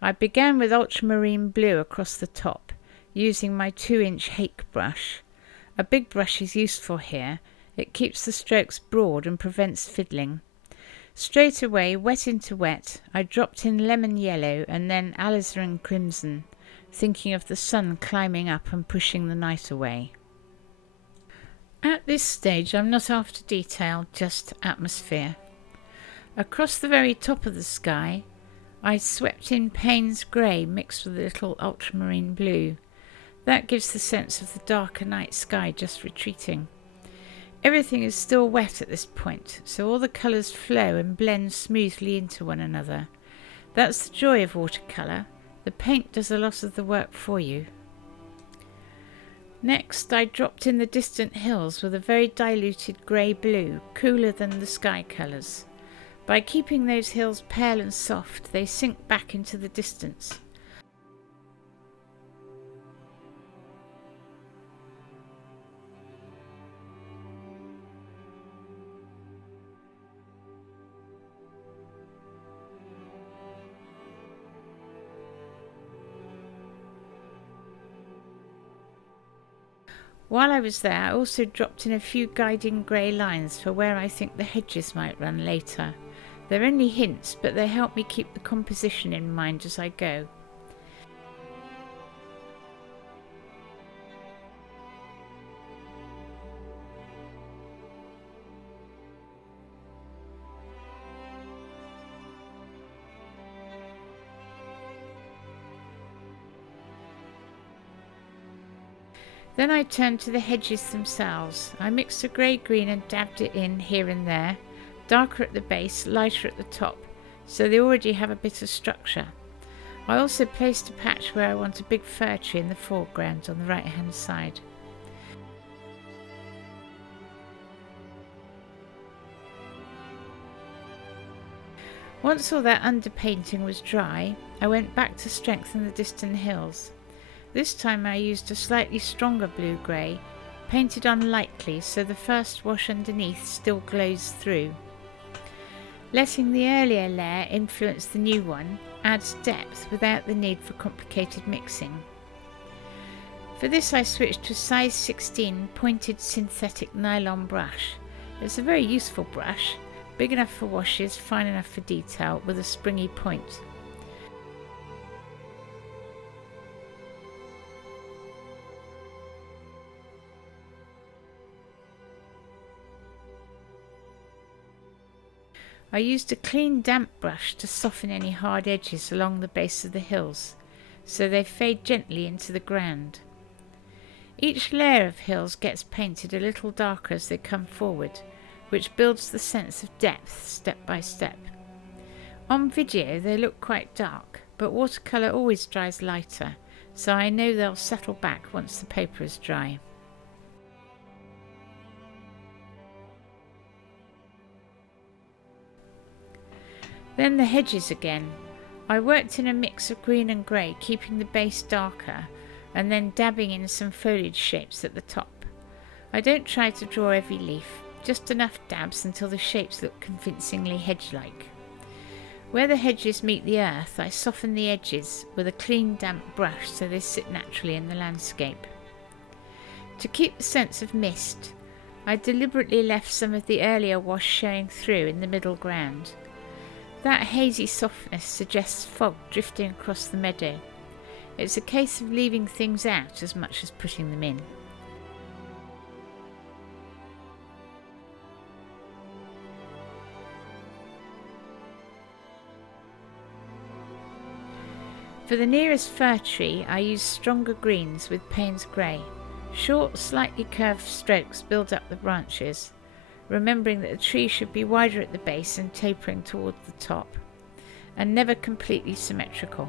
I began with ultramarine blue across the top, using my 2-inch hake brush. A big brush is useful here. It keeps the strokes broad and prevents fiddling. Straight away, wet into wet, I dropped in lemon yellow and then alizarin crimson, thinking of the sun climbing up and pushing the night away. At this stage I'm not after detail, just atmosphere. Across the very top of the sky I swept in Payne's grey mixed with a little ultramarine blue. That gives the sense of the darker night sky just retreating. Everything is still wet at this point, so all the colours flow and blend smoothly into one another. That's the joy of watercolour. The paint does a lot of the work for you. Next, I dropped in the distant hills with a very diluted grey-blue, cooler than the sky colours. By keeping those hills pale and soft, they sink back into the distance. While I was there, I also dropped in a few guiding grey lines for where I think the hedges might run later. They're only hints, but they help me keep the composition in mind as I go. Then I turned to the hedges themselves. I mixed a grey-green and dabbed it in here and there, darker at the base, lighter at the top, so they already have a bit of structure. I also placed a patch where I want a big fir tree in the foreground on the right hand side. Once all that underpainting was dry, I went back to strengthen the distant hills. This time I used a slightly stronger blue-grey, painted on lightly so the first wash underneath still glows through. Letting the earlier layer influence the new one adds depth without the need for complicated mixing. For this I switched to a size 16 pointed synthetic nylon brush. It's a very useful brush, big enough for washes, fine enough for detail, with a springy point. I used a clean damp brush to soften any hard edges along the base of the hills, so they fade gently into the ground. Each layer of hills gets painted a little darker as they come forward, which builds the sense of depth step by step. On video they look quite dark, but watercolour always dries lighter, so I know they'll settle back once the paper is dry. Then the hedges again. I worked in a mix of green and grey, keeping the base darker, and then dabbing in some foliage shapes at the top. I don't try to draw every leaf, just enough dabs until the shapes look convincingly hedge-like. Where the hedges meet the earth, I soften the edges with a clean damp brush so they sit naturally in the landscape. To keep the sense of mist, I deliberately left some of the earlier wash showing through in the middle ground. That hazy softness suggests fog drifting across the meadow. It's a case of leaving things out as much as putting them in. For the nearest fir tree, I used stronger greens with Payne's grey. Short, slightly curved strokes build up the branches, remembering that the tree should be wider at the base and tapering toward the top, and never completely symmetrical.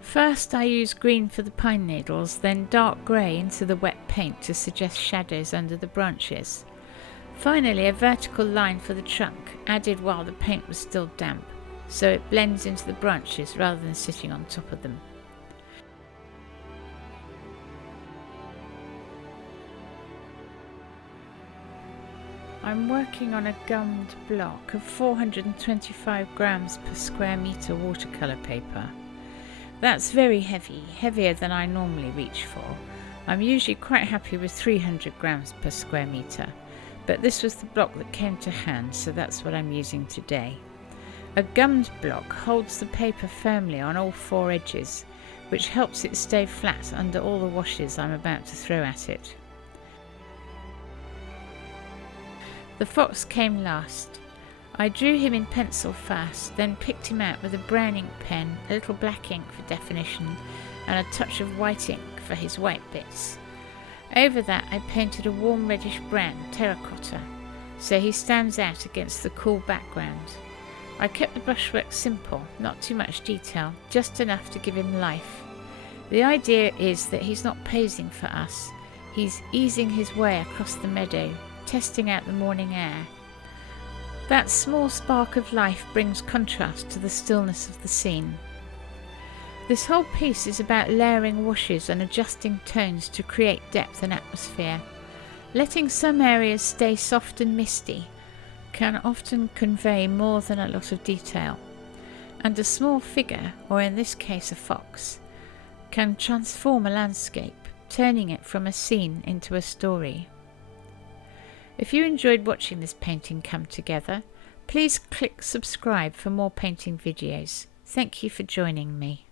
First I used green for the pine needles, then dark grey into the wet paint to suggest shadows under the branches. Finally a vertical line for the trunk, added while the paint was still damp, so it blends into the branches rather than sitting on top of them. I'm working on a gummed block of 425 grams per square metre watercolour paper. That's very heavy, heavier than I normally reach for. I'm usually quite happy with 300 grams per square metre, but this was the block that came to hand, so that's what I'm using today. A gummed block holds the paper firmly on all four edges, which helps it stay flat under all the washes I'm about to throw at it. The fox came last. I drew him in pencil first, then picked him out with a brown ink pen, a little black ink for definition, and a touch of white ink for his white bits. Over that I painted a warm reddish brown terracotta, so he stands out against the cool background. I kept the brushwork simple, not too much detail, just enough to give him life. The idea is that he's not posing for us, he's easing his way across the meadow, testing out the morning air. That small spark of life brings contrast to the stillness of the scene. This whole piece is about layering washes and adjusting tones to create depth and atmosphere. Letting some areas stay soft and misty can often convey more than a lot of detail, and a small figure, or in this case a fox, can transform a landscape, turning it from a scene into a story. If you enjoyed watching this painting come together, please click subscribe for more painting videos. Thank you for joining me.